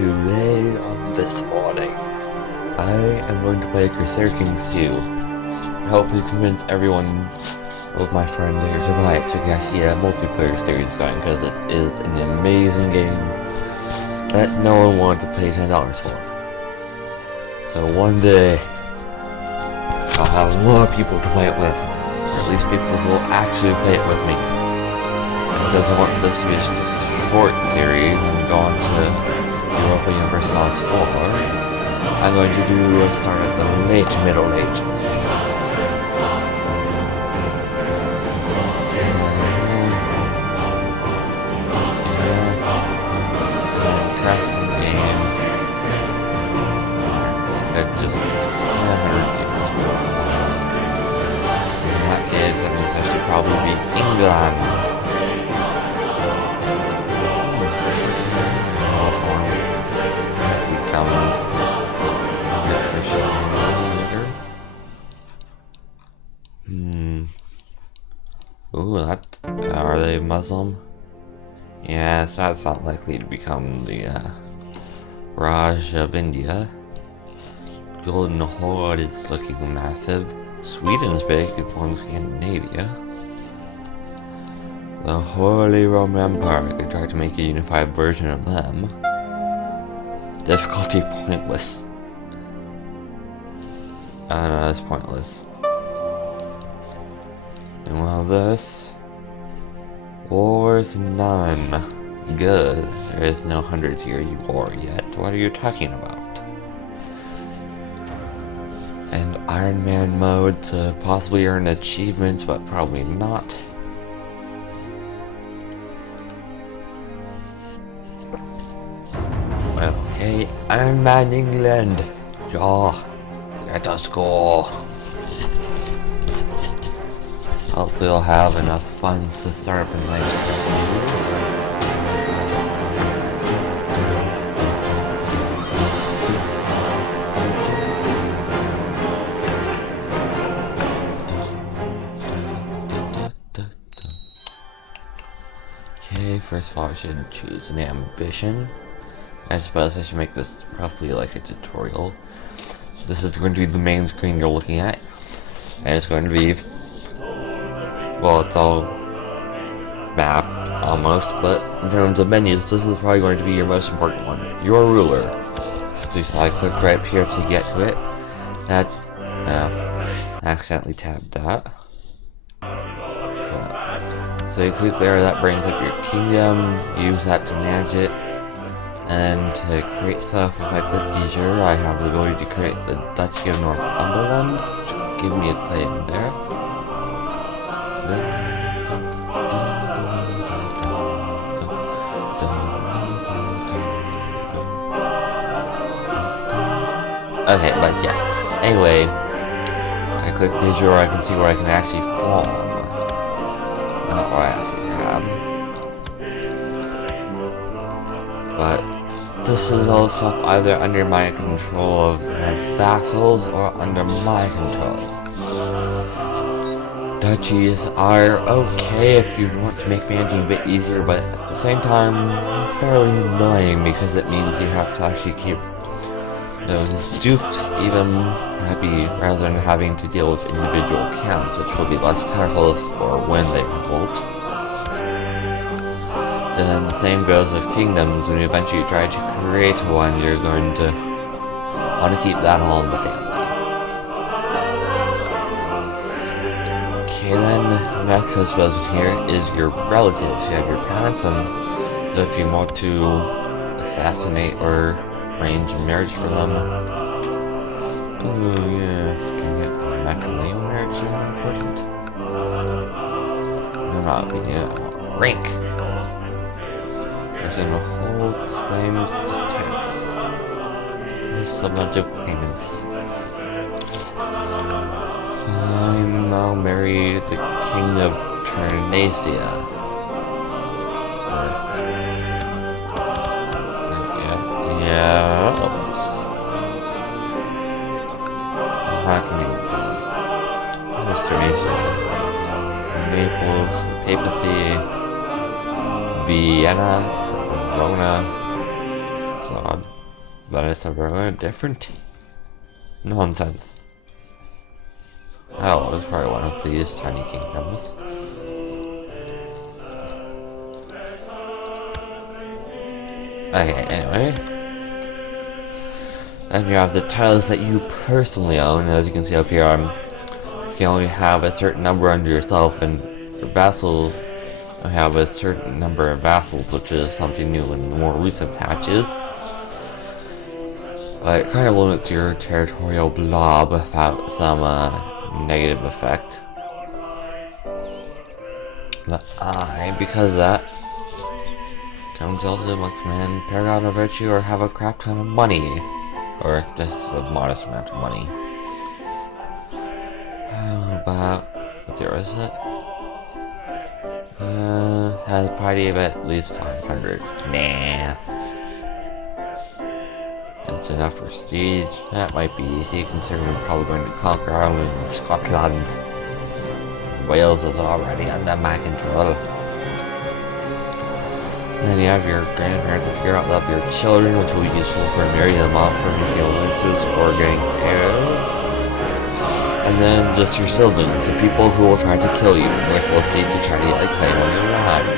today on this morning, I am going to play Crusader Kings 2. Hopefully convince everyone of my friends here to buy it so we can actually get a multiplayer series going, because it is an amazing game that no one wanted to pay $10 for. So one day, I'll have a lot of people to play it with, or at least people who will actually play it with me. Because I want this to be just a short series and go on to Europa Universalis 4. I'm going to do a start at the late Middle Ages. Casting game. That just that means I should probably be England. Ooh, are they Muslim? Yes, that's not likely to become the Raj of India. Golden Horde is looking massive. Sweden's big, it forms Scandinavia. The Holy Roman Empire, they tried to make a unified version of them. Difficulty pointless. No, that's pointless. And while this, wars none. Good. There is no 100-year war yet. What are you talking about? And Iron Man mode to possibly earn achievements, but probably not. Okay, Iron Man England. Yeah, let us go. Hopefully I'll have enough funds to start up a nice Okay, first of all I should choose an ambition. I suppose I should make this roughly like a tutorial. This is going to be the main screen you're looking at. And it's going to be, well, it's all map, almost, but in terms of menus, this is probably going to be your most important one. Your ruler. So you select click right up here to get to it. That, accidentally tabbed that. So you click there, that brings up your kingdom, use that to manage it. And to create stuff like this feature, I have the ability to create the Duchy of Northumberland, which give me a claim there. Okay, but yeah. Anyway, I click the visual, I can see where I can actually form. Not where I actually have. But this is all stuff either under my control of my vassals or under my control. Duchies are okay if you want to make managing a bit easier, but at the same time fairly annoying because it means you have to actually keep those dukes even happy rather than having to deal with individual counts, which will be less powerful for when they revolt. Then the same goes with kingdoms. When you eventually try to create one, you're going to want to keep that all in the family. Okay, then next I suppose here is your relatives. You have your parents, and so if you want to assassinate or arrange a marriage for them. Ooh, yes, can you get matrimonial marriage important? No, not the rank. There's a whole claims to There's a bunch of claimants. Fine, I'll marry the king of Ternasia. Yeah. Mr. Naples, Papacy, Vienna, Verona, odd. But it's somewhere different. Nonsense. Oh, it was probably one of these tiny kingdoms. Okay, anyway. And you have the tiles that you personally own. As you can see up here, you can only have a certain number under yourself, and your vassals have a certain number of vassals, which is something new in more recent patches. It kind of limits your territorial blob without some negative effect. But because of that, become jealous of must man paragon of virtue or have a crap ton of money. Or just a modest amount of money. How about, what's yours, is it? Has a party of at least 500. Nah. That's enough prestige. That might be easy, considering we're probably going to conquer Ireland and Scotland. Wales is already under my control. Then you have your grandparents to figure out love your children, which will be useful for marrying them off for making alliances or getting heirs. And then just your siblings, the people who will try to kill you, mercilessly to try to get a claim on your land.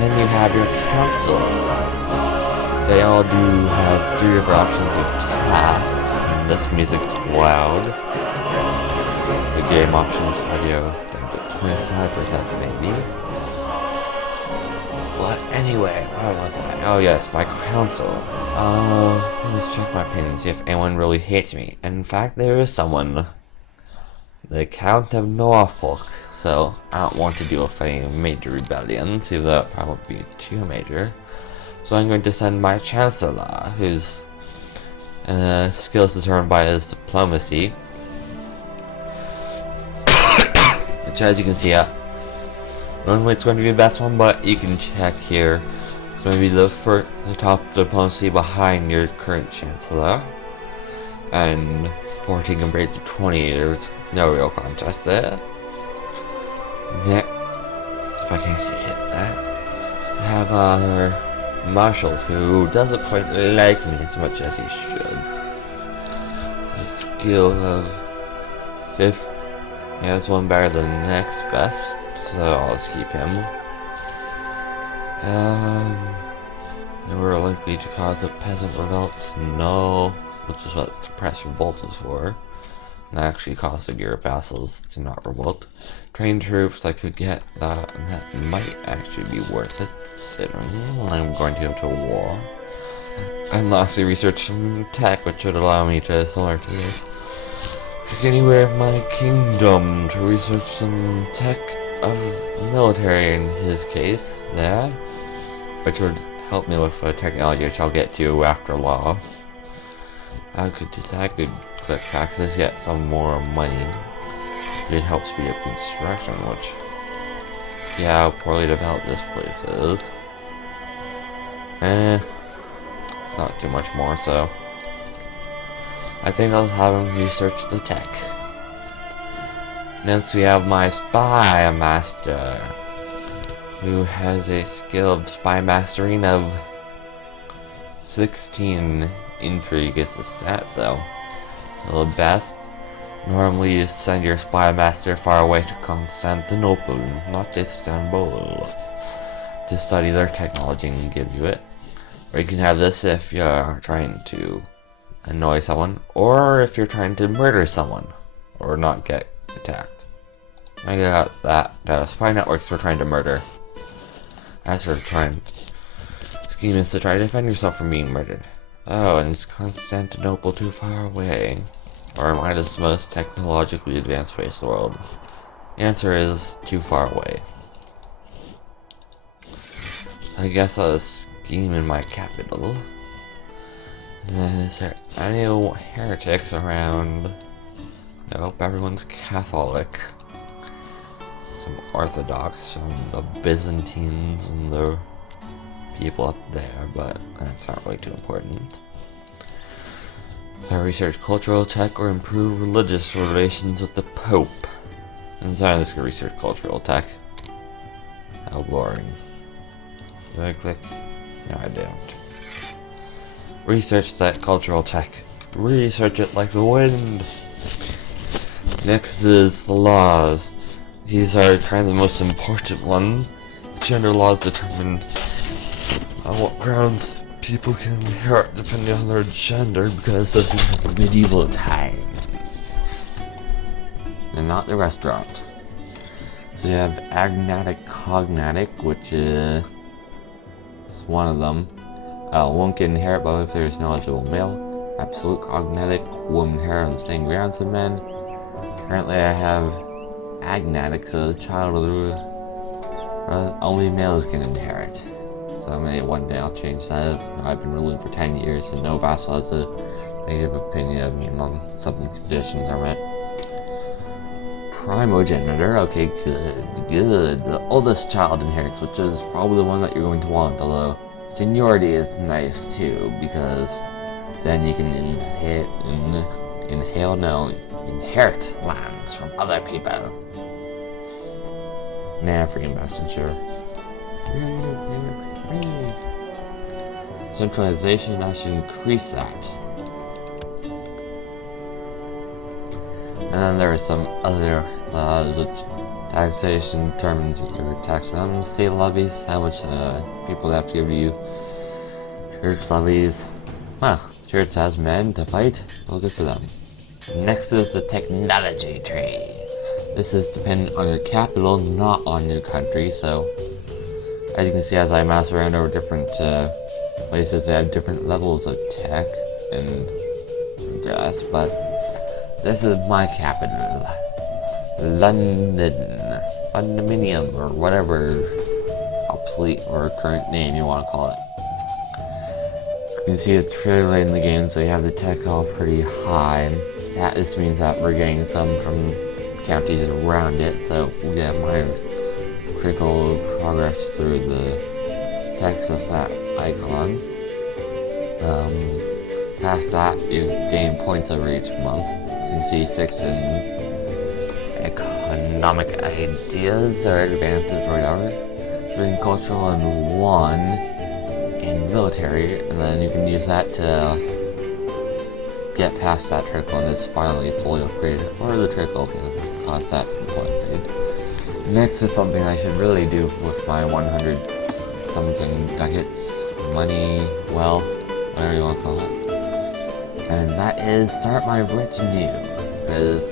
Then you have your council. They all do have 3 different options of tasks, and this music's loud. The game options audio down to 25% maybe. But anyway, where was I? Oh yes, my council. Let's check my pin and see if anyone really hates me. And in fact, there is someone. The Count of Norfolk. So, I don't want to deal with any major rebellions, even though that probably won't be too major. So I'm going to send my Chancellor, whose skills determined by his diplomacy. Which, as you can see, normally it's going to be the best one, but you can check here. It's going to be the top diplomacy behind your current Chancellor. And 14 compared to 20, there's no real contest there. Next, if I can hit that, I have our Marshal, who doesn't quite like me as much as he should. A skill of 5th. He has one better than next best, so I'll just keep him. They were likely to cause a peasant revolt. No, which is what suppress revolt is for. And that actually costed your vassals to not revolt. Trained troops, I could get that, and that might actually be worth it. I'm going to go to war. And lastly, research some tech, which would allow me to, similar to this, pick anywhere in my kingdom to research some tech of military in his case, there, which would help me with technology, which I'll get to after law. I could do that. I could click taxes, get some more money. It helps speed up construction, which, yeah, how poorly developed this place is. Not too much more, so I think I'll have him research the tech. Next we have my Spy Master, who has a skill of Spy Mastering of 16. Intrigue is the stat, though. So the best. Normally you send your Spy Master far away to Constantinople, not Istanbul, to study their technology and give you it. Or you can have this if you're trying to annoy someone, or if you're trying to murder someone, or not get attacked. I got that. Spy networks for trying to murder. As for trying, scheme is to try to defend yourself from being murdered. Oh, and is Constantinople too far away? Or am I just the most technologically advanced place in the world? The answer is too far away. I guess I'll scheme in my capital. And then is there any heretics around? Nope, everyone's Catholic. Some Orthodox, some the Byzantines and the people up there, but that's not really too important. I research cultural tech or improve religious relations with the Pope. And so I'm just gonna research cultural tech. How boring. Do I click? No, I don't. Research that cultural tech. Research it like the wind. Next is the laws. These are kind of the most important ones. Gender laws determine on what grounds people can inherit depending on their gender, because this is the medieval time. And not the restaurant. So you have agnatic cognatic, which is one of them. One can inherit both if there is no eligible male. Absolute cognatic, woman inherit on the same grounds as men. Currently I have agnatic, so the child of the only males can inherit. So maybe one day I'll change that. I've been ruling for 10 years and no vassal has a negative opinion of me among some conditions are met. Primogenitor, okay, good. The oldest child inherits, which is probably the one that you're going to want, although seniority is nice too, because then you can inherit lands from other people. Nah, freaking messenger. Centralization, I should increase that. And then there are some other laws which taxation determines your tax on state levies, how much people have to give you. Church levies. Well, church has men to fight, well, good for them. Next is the technology tree. This is dependent on your capital, not on your country, so as you can see as I mouse around over different places, they have different levels of tech and gas, but this is my capital. London. Condominium, or whatever obsolete or current name you want to call it. You can see it's fairly late in the game, so you have the tech all pretty high, and that just means that we're getting some from counties around it, so we get minor critical progress through the text of that icon. Past that, you gain points over each month. You can see 6 in economic ideas or advances or whatever, 3 in cultural, and 1 in military, and then you can use that to get past that trickle and it's finally fully upgraded, or the trickle can cause that to be fully upgraded. Next is something I should really do with my 100 something ducats, money, wealth, whatever you want to call it, and that is start my retinue, because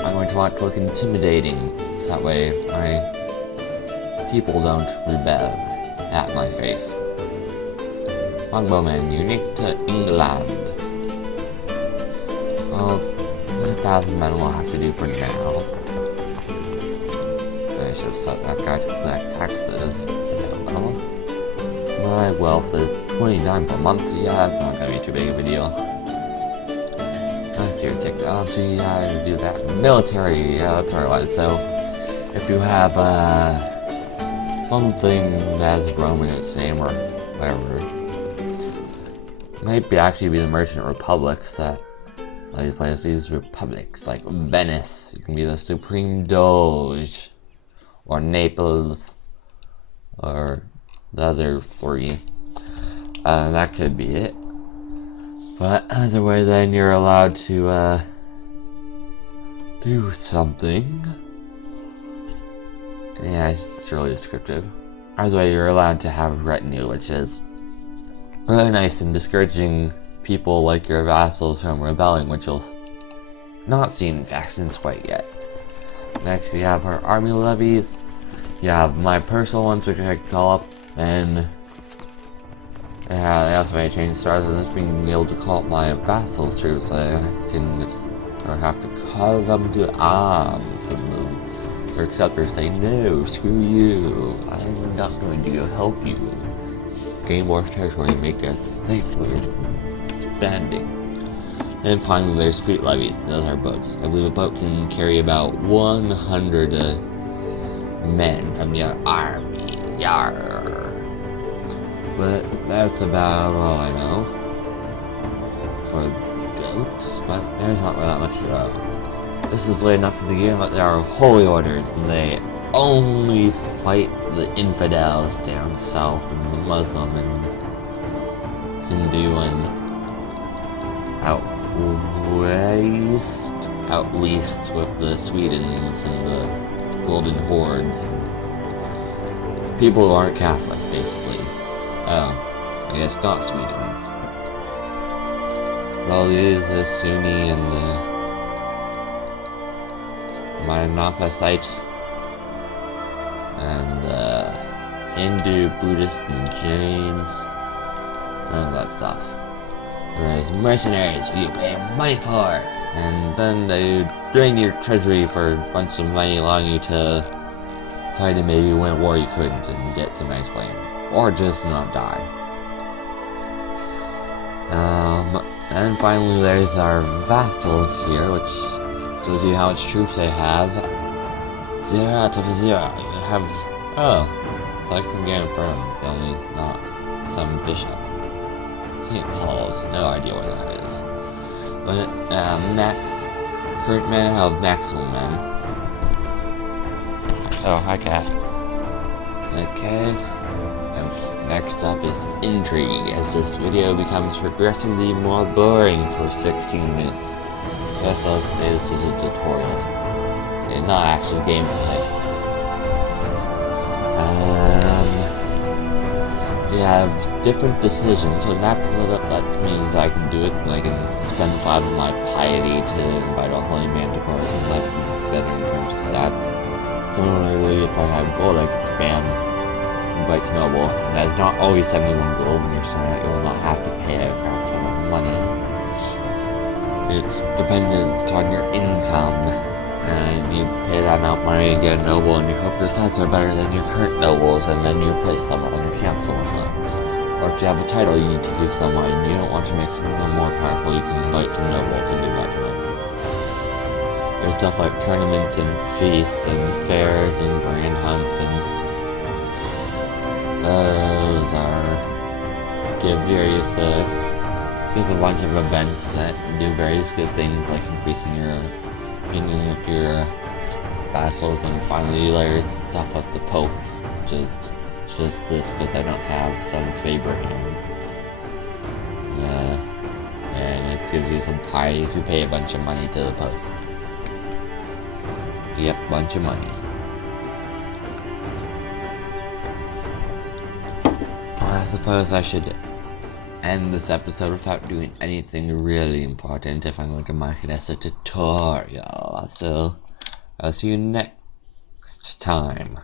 I'm going to want to look intimidating, so that way my people don't rebel at my face. Longbowman, unique to England. Well, 1,000 men will have to do for now. I should have set that guy to collect taxes. Yeah, well, my wealth is 29 per month. Yeah, it's not going to be too big of a deal. That's your technology. Yeah, I do that. Military. Yeah, that's where I was. So, if you have something that's Roman its name or whatever, might be actually be the merchant republics that these republics, like Venice. You can be the Supreme Doge, or Naples, or the other 3. That could be it. But either way, then you're allowed to do something. Yeah, it's really descriptive. Either way, you're allowed to have retinue, which is really nice in discouraging people like your vassals from rebelling, which you'll not see in factions quite yet. Next, you have our army levies. You have my personal ones, which I can call up, and I also made a change rather than just being able to call up my vassal troops. I can or have to call them to arms, and their acceptors say, no, screw you, I'm not going to help you. Gain more territory, make us safer, expanding. And finally, there's fleet levies. Those are boats. I believe a boat can carry about 100 men from your army. Yarr. But that's about all I know for goats. But there's not really that much. This is late enough in the game, but there are holy orders, and they only fight the infidels down south and the Muslim and Hindu and out west with the Swedens and the Golden Hordes. People who aren't Catholic, basically. Oh, I guess not Sweden. Well, there's the Sunni and the Monophysite and Hindu, Buddhist, and Jains, none of that stuff. And there's mercenaries who you pay money for, and then they drain your treasury for a bunch of money, allowing you to fight and maybe win a war you couldn't and get some nice land, or just not die. And finally there's our vassals here, which tells you how much troops they have. 0 out of 0. You have, oh, it's like from Game of Thrones, only not some bishop. St. Paul's, no idea what that is. But, current men have maximum men. Oh, hi cat. Okay. Next up is intrigue, as this video becomes progressively more boring for 16 minutes. Just I'll say this is a tutorial. It's not actually gameplay. We have different decisions, so that means I can do it, and I can spend 5 of my piety to invite a holy man to court and let them better in terms of stats. Similarly, if I have gold, I can spam invite to noble. That is not always 71 gold when you're starting out. You will not have to pay a crap ton of money. It's dependent on your income, and you pay that amount of money to get a noble, and you hope their stats are better than your current nobles, and then you replace them on your cancel with them. Or if you have a title you need to give someone, and you don't want to make someone more powerful, you can invite some nobles and give that to them. There's stuff like tournaments and feasts and fairs and grand hunts, and those give various there's a bunch of events that do various good things, like increasing your opinion with your vassals, and finally there's stuff with the Pope, which is just this because I don't have son's favorite, and it gives you some piety if you pay a bunch of money to the Pope. Yep, bunch of money. I suppose I should end this episode without doing anything really important if I'm going to mark it as a tutorial. So, I'll see you next time.